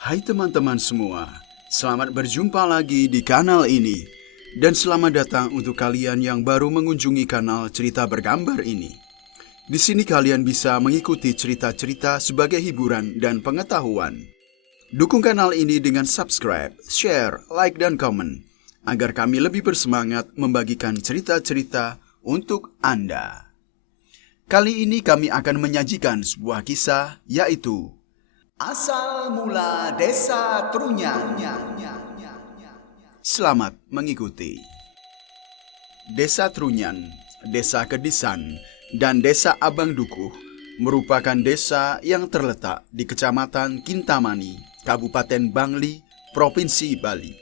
Hai teman-teman semua, selamat berjumpa lagi di kanal ini. Dan selamat datang untuk kalian yang baru mengunjungi kanal Cerita Bergambar ini. Di sini kalian bisa mengikuti cerita-cerita sebagai hiburan dan pengetahuan. Dukung kanal ini dengan subscribe, share, like, dan komen, agar kami lebih bersemangat membagikan cerita-cerita untuk Anda. Kali ini kami akan menyajikan sebuah kisah, yaitu Asal Mula Desa Trunyan. Selamat mengikuti. Desa Trunyan, Desa Kedisan, dan Desa Abang Dukuh merupakan desa yang terletak di Kecamatan Kintamani, Kabupaten Bangli, Provinsi Bali.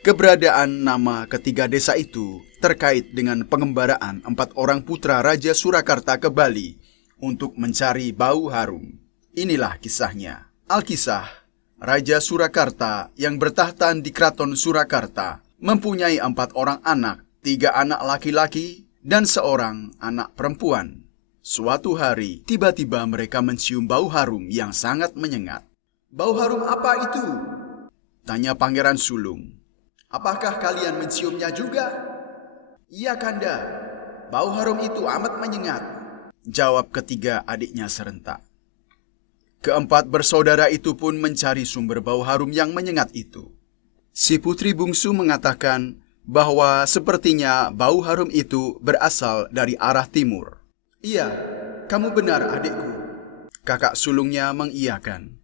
Keberadaan nama ketiga desa itu terkait dengan pengembaraan 4 orang putra Raja Surakarta ke Bali untuk mencari bau harum. Inilah kisahnya. Alkisah, Raja Surakarta yang bertahta di Keraton Surakarta mempunyai 4 orang anak, 3 anak laki-laki dan 1 anak perempuan. Suatu hari, tiba-tiba mereka mencium bau harum yang sangat menyengat. "Bau harum apa itu?" tanya Pangeran Sulung. "Apakah kalian menciumnya juga?" "Iya, Kanda. Bau harum itu amat menyengat," jawab ketiga adiknya serentak. Keempat bersaudara itu pun mencari sumber bau harum yang menyengat itu. Si putri bungsu mengatakan bahwa sepertinya bau harum itu berasal dari arah timur. "Iya, kamu benar adikku," kakak sulungnya mengiyakan.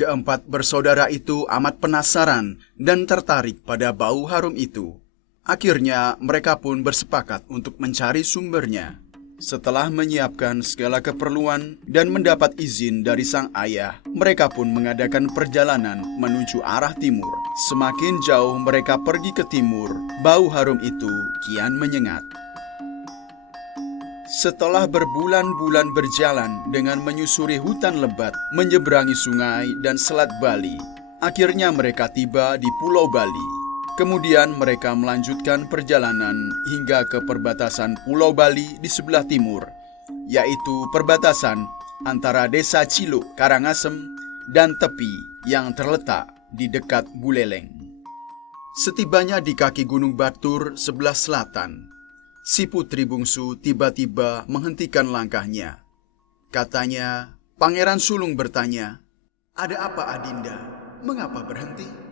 Keempat bersaudara itu amat penasaran dan tertarik pada bau harum itu. Akhirnya mereka pun bersepakat untuk mencari sumbernya. Setelah menyiapkan segala keperluan dan mendapat izin dari sang ayah, mereka pun mengadakan perjalanan menuju arah timur. Semakin jauh mereka pergi ke timur, bau harum itu kian menyengat. Setelah berbulan-bulan berjalan dengan menyusuri hutan lebat, menyeberangi sungai dan selat Bali, akhirnya mereka tiba di Pulau Bali. Kemudian mereka melanjutkan perjalanan hingga ke perbatasan Pulau Bali di sebelah timur, yaitu perbatasan antara Desa Ciluk Karangasem dan Tepi yang terletak di dekat Buleleng. Setibanya di kaki Gunung Batur sebelah selatan, si putri bungsu tiba-tiba menghentikan langkahnya. Katanya, Pangeran Sulung bertanya, "Ada apa, Adinda? Mengapa berhenti?"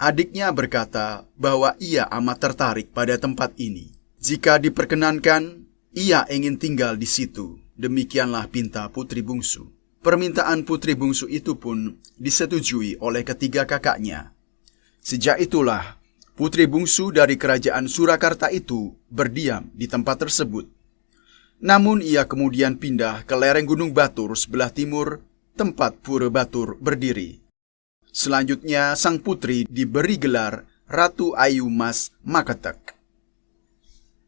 Adiknya berkata bahwa ia amat tertarik pada tempat ini. Jika diperkenankan, ia ingin tinggal di situ. Demikianlah pinta putri bungsu. Permintaan putri bungsu itu pun disetujui oleh ketiga kakaknya. Sejak itulah, putri bungsu dari kerajaan Surakarta itu berdiam di tempat tersebut. Namun ia kemudian pindah ke lereng Gunung Batur sebelah timur, tempat Pura Batur berdiri. Selanjutnya, sang putri diberi gelar Ratu Ayu Mas Maketek.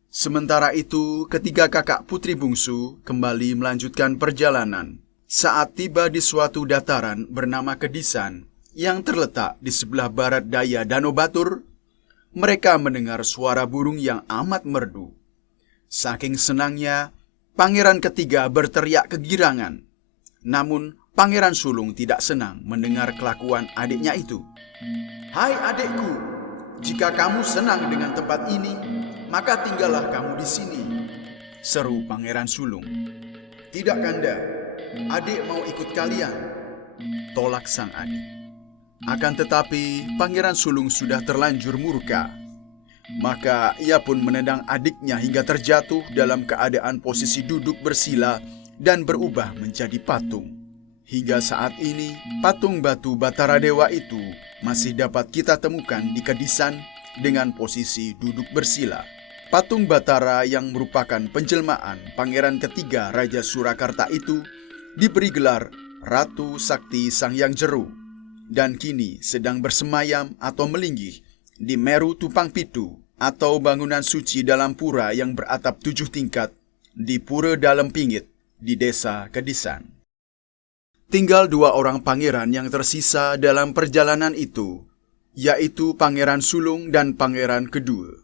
Sementara itu, ketiga kakak putri bungsu kembali melanjutkan perjalanan. Saat tiba di suatu dataran bernama Kedisan yang terletak di sebelah barat daya Danau Batur, mereka mendengar suara burung yang amat merdu. Saking senangnya, pangeran ketiga berteriak kegirangan. Namun, Pangeran Sulung tidak senang mendengar kelakuan adiknya itu. "Hai adikku, jika kamu senang dengan tempat ini, maka tinggallah kamu di sini," seru Pangeran Sulung. "Tidak, Kanda, adik mau ikut kalian," tolak sang adik. Akan tetapi Pangeran Sulung sudah terlanjur murka. Maka ia pun menendang adiknya hingga terjatuh dalam keadaan posisi duduk bersila dan berubah menjadi patung. Hingga saat ini, patung batu Batara Dewa itu masih dapat kita temukan di Kedisan dengan posisi duduk bersila. Patung Batara yang merupakan penjelmaan pangeran ketiga Raja Surakarta itu diberi gelar Ratu Sakti Sangyang Jeru dan kini sedang bersemayam atau melinggih di Meru Tupang Pitu atau bangunan suci dalam pura yang beratap 7 tingkat di Pura Dalem Pingit di Desa Kedisan. Tinggal 2 orang pangeran yang tersisa dalam perjalanan itu, yaitu Pangeran Sulung dan Pangeran Kedua.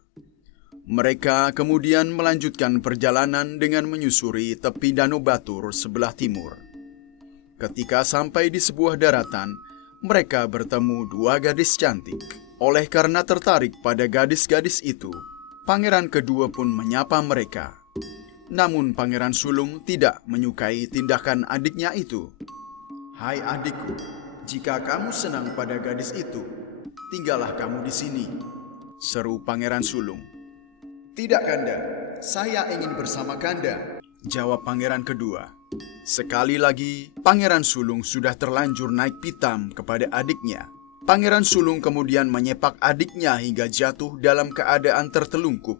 Mereka kemudian melanjutkan perjalanan dengan menyusuri tepi Danau Batur sebelah timur. Ketika sampai di sebuah daratan, mereka bertemu dua gadis cantik. Oleh karena tertarik pada gadis-gadis itu, pangeran kedua pun menyapa mereka. Namun Pangeran Sulung tidak menyukai tindakan adiknya itu. "Hai adikku, jika kamu senang pada gadis itu, tinggallah kamu di sini," seru Pangeran Sulung. "Tidak, Kanda, saya ingin bersama Kanda," jawab pangeran kedua. Sekali lagi, Pangeran Sulung sudah terlanjur naik pitam kepada adiknya. Pangeran Sulung kemudian menyepak adiknya hingga jatuh dalam keadaan tertelungkup.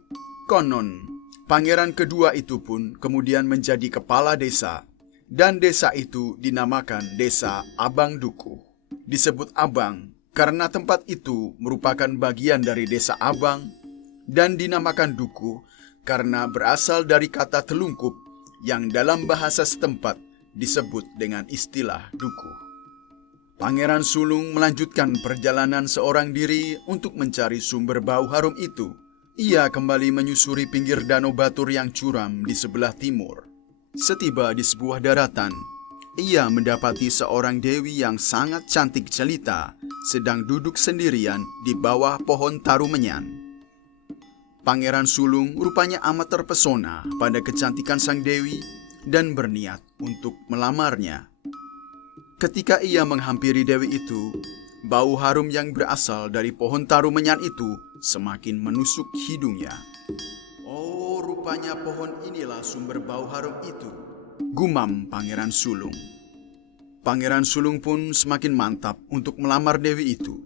Konon, pangeran kedua itu pun kemudian menjadi kepala desa, dan desa itu dinamakan Desa Abang Dukuh. Disebut Abang karena tempat itu merupakan bagian dari Desa Abang, dan dinamakan Dukuh karena berasal dari kata telungkup yang dalam bahasa setempat disebut dengan istilah dukuh. Pangeran Sulung melanjutkan perjalanan seorang diri untuk mencari sumber bau harum itu. Ia kembali menyusuri pinggir danau Batur yang curam di sebelah timur. Setiba di sebuah daratan, ia mendapati seorang dewi yang sangat cantik jelita sedang duduk sendirian di bawah pohon tarumenyan. Pangeran Sulung rupanya amat terpesona pada kecantikan sang dewi dan berniat untuk melamarnya. Ketika ia menghampiri dewi itu, bau harum yang berasal dari pohon tarumenyan itu semakin menusuk hidungnya. "Oh, rupanya pohon inilah sumber bau harum itu," gumam Pangeran Sulung. Pangeran Sulung pun semakin mantap untuk melamar dewi itu.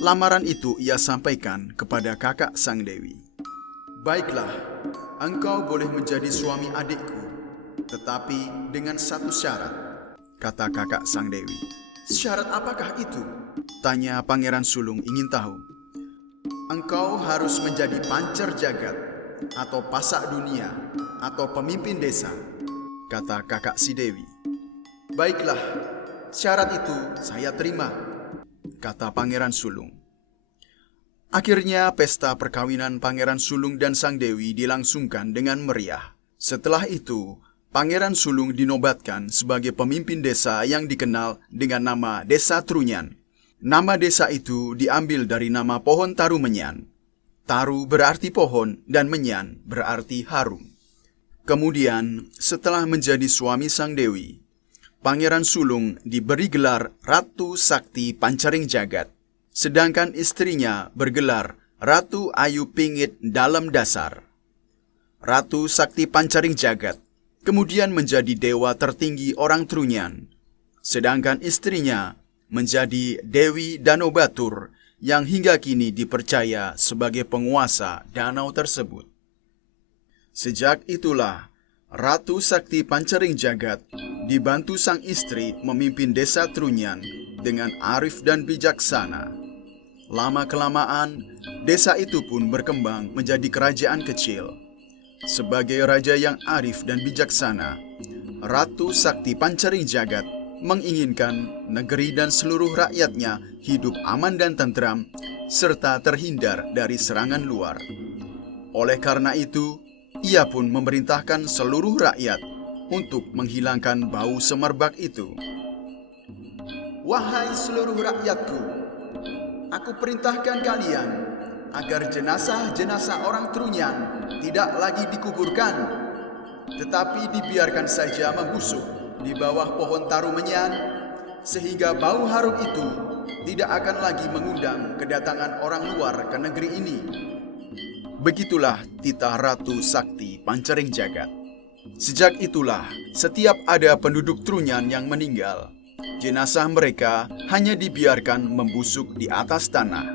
Lamaran itu ia sampaikan kepada kakak sang dewi. "Baiklah, engkau boleh menjadi suami adikku, tetapi dengan satu syarat," kata kakak sang dewi. "Syarat apakah itu?" tanya Pangeran Sulung ingin tahu. "Engkau harus menjadi pancer jagat, atau pasak dunia, atau pemimpin desa," kata kakak si dewi. "Baiklah, syarat itu saya terima," kata Pangeran Sulung. Akhirnya pesta perkawinan Pangeran Sulung dan sang dewi dilangsungkan dengan meriah. Setelah itu, Pangeran Sulung dinobatkan sebagai pemimpin desa yang dikenal dengan nama Desa Trunyan. Nama desa itu diambil dari nama pohon tarumenyan. Taru berarti pohon dan menyan berarti harum. Kemudian, setelah menjadi suami sang dewi, Pangeran Sulung diberi gelar Ratu Sakti Pancaring Jagat, sedangkan istrinya bergelar Ratu Ayu Pingit Dalam Dasar. Ratu Sakti Pancaring Jagat kemudian menjadi dewa tertinggi orang Trunyan, sedangkan istrinya menjadi Dewi Danau Batur yang hingga kini dipercaya sebagai penguasa danau tersebut. Sejak itulah, Ratu Sakti Pancaring Jagat dibantu sang istri memimpin desa Trunyan dengan arif dan bijaksana. Lama-kelamaan, desa itu pun berkembang menjadi kerajaan kecil. Sebagai raja yang arif dan bijaksana, Ratu Sakti Pancaring Jagat menginginkan negeri dan seluruh rakyatnya hidup aman dan tentram, serta terhindar dari serangan luar. Oleh karena itu, ia pun memerintahkan seluruh rakyat untuk menghilangkan bau semerbak itu. "Wahai seluruh rakyatku, aku perintahkan kalian agar jenazah-jenazah orang Trunyan tidak lagi dikuburkan, tetapi dibiarkan saja membusuk di bawah pohon tarumenyan, sehingga bau harum itu tidak akan lagi mengundang kedatangan orang luar ke negeri ini." Begitulah titah Ratu Sakti Pancaring Jagat. Sejak itulah, setiap ada penduduk Trunyan yang meninggal, jenazah mereka hanya dibiarkan membusuk di atas tanah.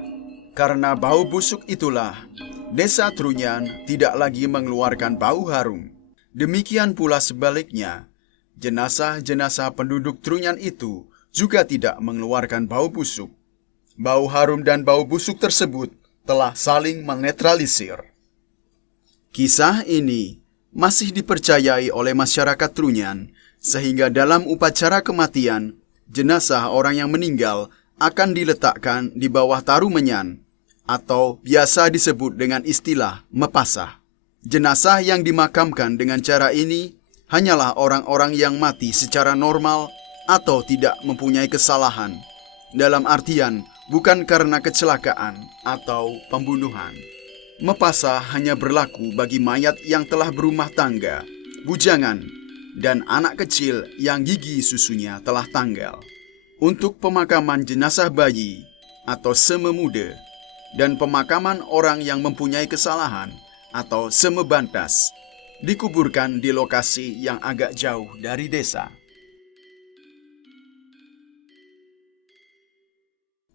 Karena bau busuk itulah, desa Trunyan tidak lagi mengeluarkan bau harum. Demikian pula sebaliknya, jenazah-jenazah penduduk Trunyan itu juga tidak mengeluarkan bau busuk. Bau harum dan bau busuk tersebut telah saling menetralisir. Kisah ini masih dipercayai oleh masyarakat Trunyan, sehingga dalam upacara kematian, jenazah orang yang meninggal akan diletakkan di bawah tarumenyan, atau biasa disebut dengan istilah mepasah. Jenazah yang dimakamkan dengan cara ini hanyalah orang-orang yang mati secara normal atau tidak mempunyai kesalahan, Dalam artian, bukan karena kecelakaan atau pembunuhan. Mepasa hanya berlaku bagi mayat yang telah berumah tangga, bujangan, dan anak kecil yang gigi susunya telah tanggal. Untuk pemakaman jenazah bayi atau sememuda, dan pemakaman orang yang mempunyai kesalahan atau semebantas, dikuburkan di lokasi yang agak jauh dari desa.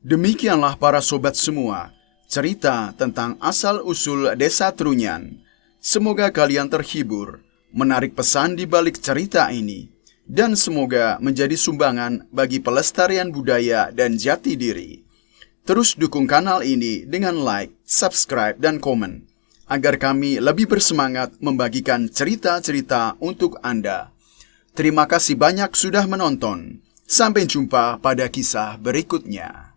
Demikianlah para sobat semua, cerita tentang asal-usul Desa Trunyan. Semoga kalian terhibur, menarik pesan di balik cerita ini, dan semoga menjadi sumbangan bagi pelestarian budaya dan jati diri. Terus dukung kanal ini dengan like, subscribe, dan komen, agar kami lebih bersemangat membagikan cerita-cerita untuk Anda. Terima kasih banyak sudah menonton. Sampai jumpa pada kisah berikutnya.